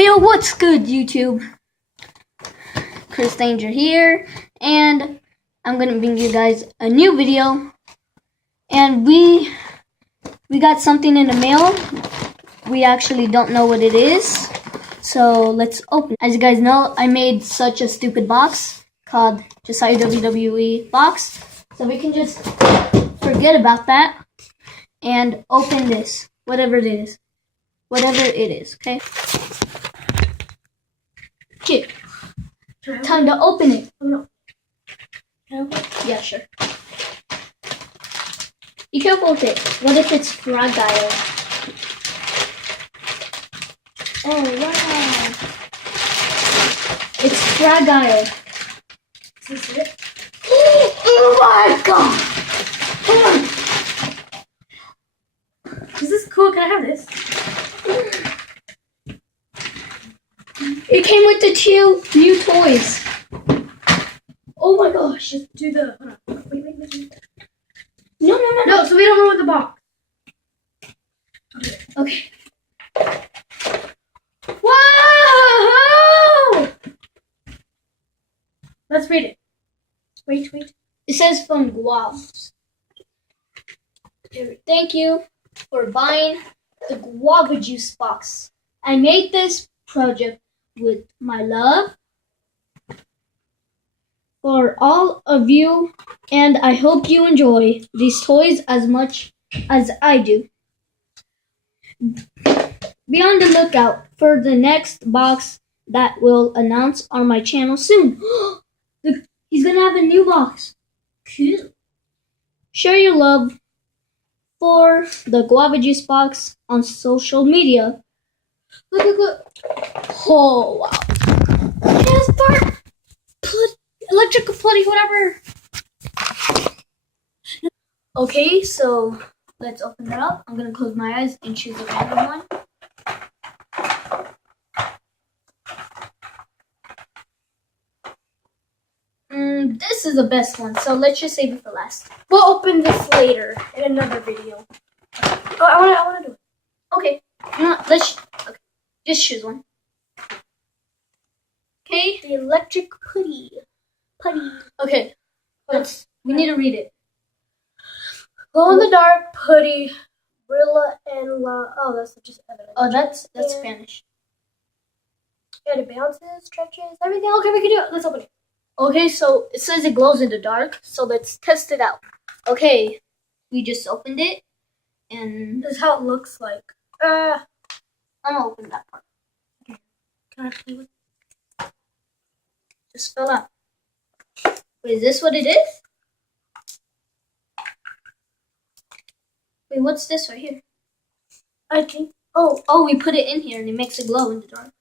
Hey yo, what's good YouTube? Chris Danger here, and I'm gonna bring you guys a new video. And we got something in the mail. We actually don't know what it is, so let's open it. As you guys know, I made such a stupid box called Josiah WWE box, so we can just forget about that and open this, whatever it is, okay? Okay, time to open it. Oh, no. Yeah, sure. Be careful with it. What if it's fragile? Oh, wow. It's fragile. Is this it? Oh my god! Is this cool? Can I have this? It came with the two new toys. Oh my gosh. Just do the. Hold on. Wait. No. No, so we don't ruin the box. Okay. Whoa! Let's read it. Wait. It says from Guava. Thank you for buying the guava juice box. I made this project with my love for all of you, and I hope you enjoy these toys as much as I do. Be on the lookout for the next box that will announce on my channel soon. He's gonna have a new box. Cool. Share your love for the guava juice box on social media. Look. Oh, wow. Yes, Bart. Electrical putty, whatever. Okay, so let's open that up. I'm going to close my eyes and choose a random one. This is the best one, so let's just save it for last. We'll open this later in another video. Oh, I wanna do it. Okay, okay, just choose one. Okay, The electric putty. okay, we need to read it. Glow in the dark putty. Brilla and la. Oh, that's just evidence. Oh, that's Yeah. Spanish. And it bounces, stretches, everything. Okay, we can do it. Let's open it. Okay, so it says it glows in the dark, so let's test it out. Okay, we just opened it, and This is how it looks like. I'm gonna open that part. Can I play with it? Just fell out. Wait, is this what it is? Wait, what's this right here? I think. Oh, we put it in here, and it makes it glow in the dark.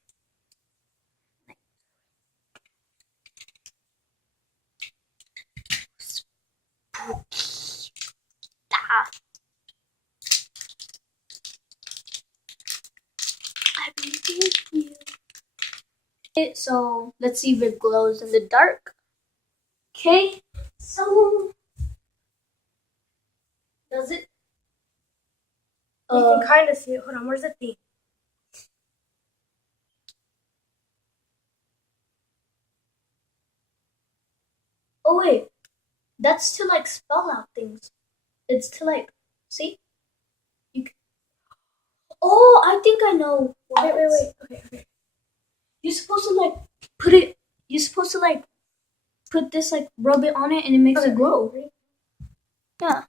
I believe you. So let's see if it glows in the dark. Okay, so does it? You can kind of see it. Hold on, where's the thing? Oh wait, that's to like spell out things. It's to like see. Oh, I think I know. Wait. Okay. You're supposed to like put it. You're supposed to like put this, like rub it on it, and it makes it glow. Yeah.